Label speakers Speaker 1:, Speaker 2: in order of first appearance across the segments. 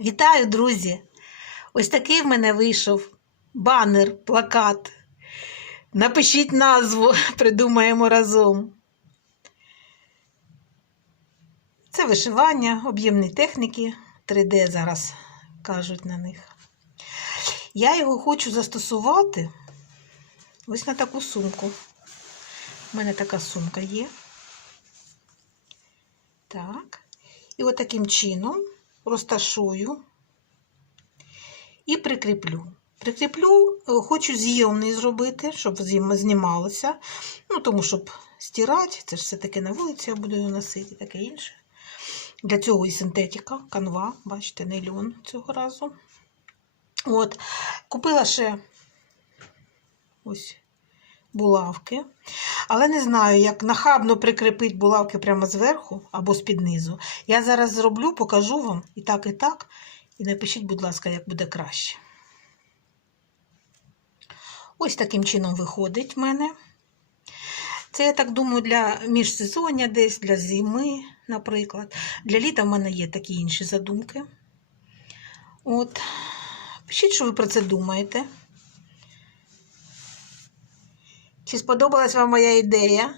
Speaker 1: Вітаю, друзі! Ось такий в мене вийшов банер, плакат. Напишіть назву, придумаємо разом. Це вишивання, об'ємні техніки, 3D зараз кажуть на них. Я його хочу застосувати ось на таку сумку. У мене така сумка є. Так. І от таким чином розташую і прикріплю. Прикріплю, е, хочу зйомний зробити, щоб знімалося. Ну, тому щоб стирати, це ж все-таки на вулиці я буду його носити, таке інше. Для цього і синтетика, канва, бачите, нейлон цього разу. От, купила ще ось булавки. Але не знаю, як нахабно прикріпити булавки прямо зверху або з-під низу. Я зараз зроблю, покажу вам і так, і так. І напишіть, будь ласка, як буде краще. Ось таким чином виходить в мене. Це, я так думаю, для міжсезоння десь, для зими, наприклад. Для літа в мене є такі інші задумки. От. Пишіть, що ви про це думаєте. Чи сподобалась вам моя ідея?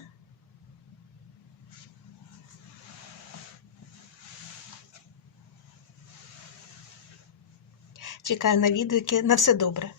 Speaker 1: Чекаю на відгуки. На все добре.